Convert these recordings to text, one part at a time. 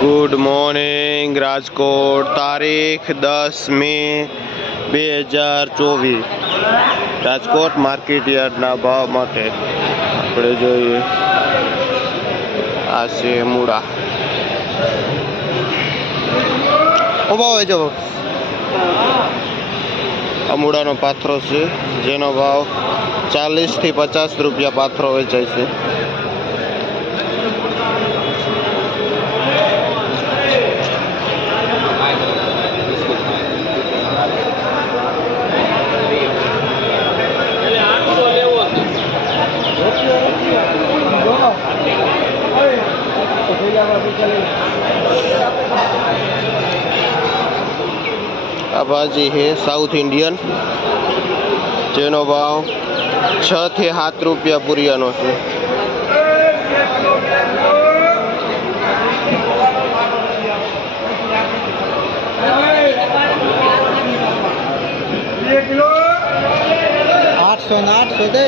Good morning Rajkot तारीख 10 मे 2024 राजकोट मार्केट यार्डना भाव माटे આપણે જોઈએ આ છે મૂળા ઓ ભાવ જો આ મૂળાનો પાથરો છે જેનો ભાવ 40 થી 50 રૂપિયા પાથરો વેચાય છે। आ भाजी है साउथ इंडियन जेनो भाव 6 થી 7 રૂપિયા પૂરિયાનો છે। किलो 800 ना 800 दे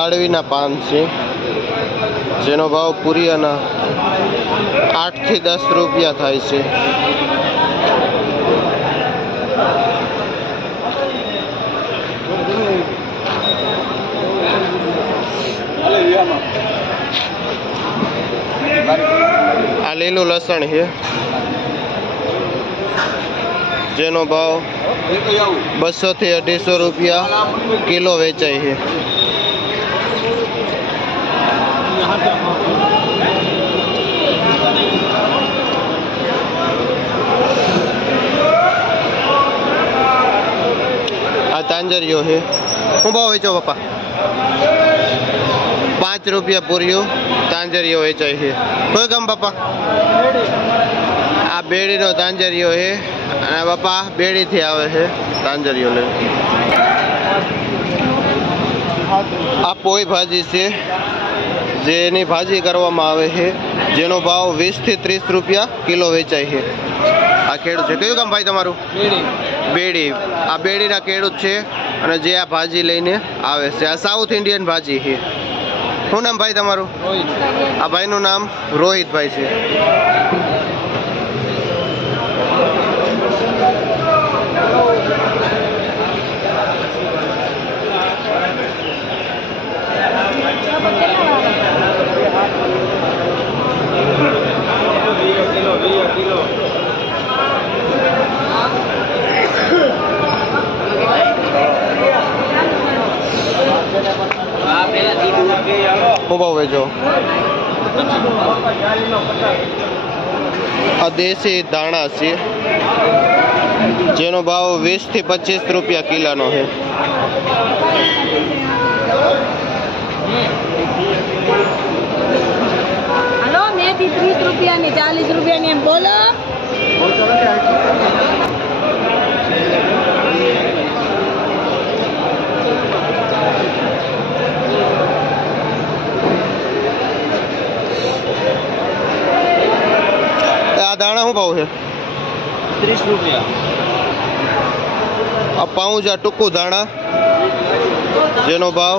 आड़वीना पान से जेनो भाव पूरियाना 8 થી 10 રૂપિયા થાય છે। आ લીલું લસણ है જેનો ભાવ 200 થી 250 રૂપિયા કિલો વેચાય છે। आ तांजरियो है શું ભાવ વેચો પપ્પા 5 રૂપિયા પૂરિયો તાંજરિયો વેચાય છે। કોઈ કામ પપ્પા આ બેડીનો તાંજરિયો છે અને પપ્પા બેડીથી આવે છે તાંજરિયો લે। આ પોઈ ભાજી છે જેની ભાજી કરવામાં આવે છે જેનો ભાવ 20 થી 30 રૂપિયા કિલો વેચાય છે। આ ખેડૂત છે કયું કામ ભાઈ તમારું બેડી આ બેડીના ખેડૂત છે અને જે આ ભાજી લઈને આવે છે। આ સાઉથ ઇન્ડિયન ભાજી છે। શું નામ ભાઈ તમારું આ ભાઈનું નામ રોહિતભાઈ છે। શું ભાવ વેચો આ દેશી ધાણા છે જેનો ભાવ 20 થી 25 રૂપિયા કિલોનો છે। हेलो मेथी 30 रुपया ने 40 रुपया ने बोलो आ दाणा શું ભાવ છે 30 રૂપિયા। આ પાઉં જા ટૂંકું ધાણા જેનો ભાવ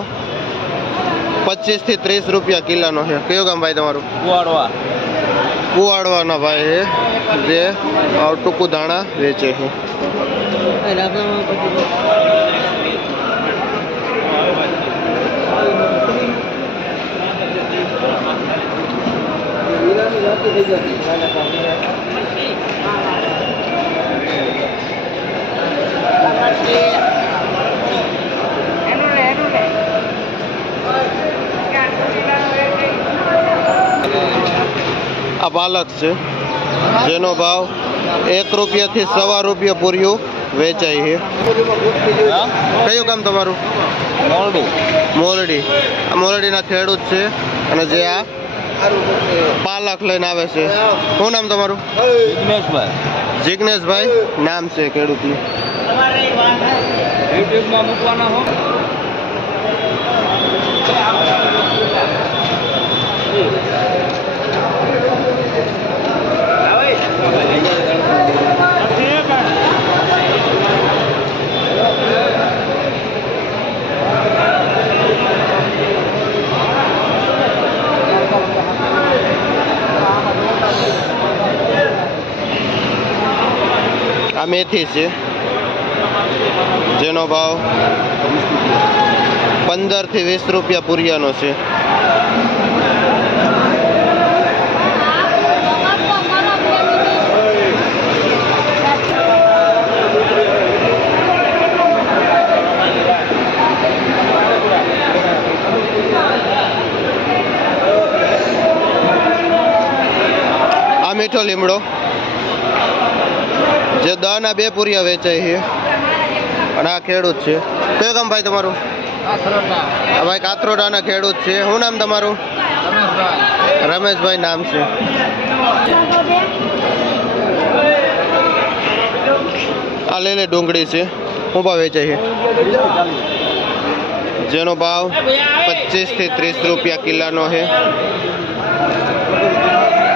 25 થી 30 રૂપિયા કિલોનો છે। કયું ગામ ભાઈ તમારું કુવાડવા કુવાડવાના ભાઈ છે જે ટૂંકું ધાણા વેચે છે। આ પાલક છે જેનો ભાવ 1 રૂપિયા થી 1.25 રૂપિયા પૂરિયું વેચાય છે। કયું કામ તમારું મોરડી આ મોરડીના ખેડૂત છે અને જે આ પાલક લઈને આવે છે। શું નામ તમારું જિગ્નેશભાઈ નામ છે ખેડૂતનું। યુટ્યુબમાં મૂકવાના હો આ મેથી છે જેનો ભાવ 15 થી 20 રૂપિયા પૂરિયાનો છે. આ મીઠો લીમડો જે 10 ના 2 પૂરિયા વેચાય છે અને આ ખેડૂત છે. કયું ગામ ભાઈ તમારું? આ ભાઈ કાથરોડાના ખેડૂત છે. શું નામ તમારું? રમેશભાઈ નામ છે. આ લીલી ડુંગળી છે. શું ભાવ વેચાય છે? જેનો ભાવ 25 થી 30 રૂપિયા કિલોનો છે.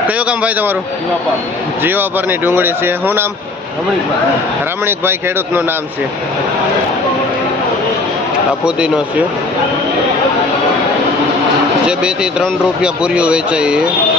કયું ગામ ભાઈ તમારું? જીવાપરની ડુંગળી છે. શું નામ? રમણીકભાઈ ખેડૂતનું નામ છે. આ ફુદીનો છે જે 2 થી 3 રૂપિયા પૂરીઓ વેચાય છે.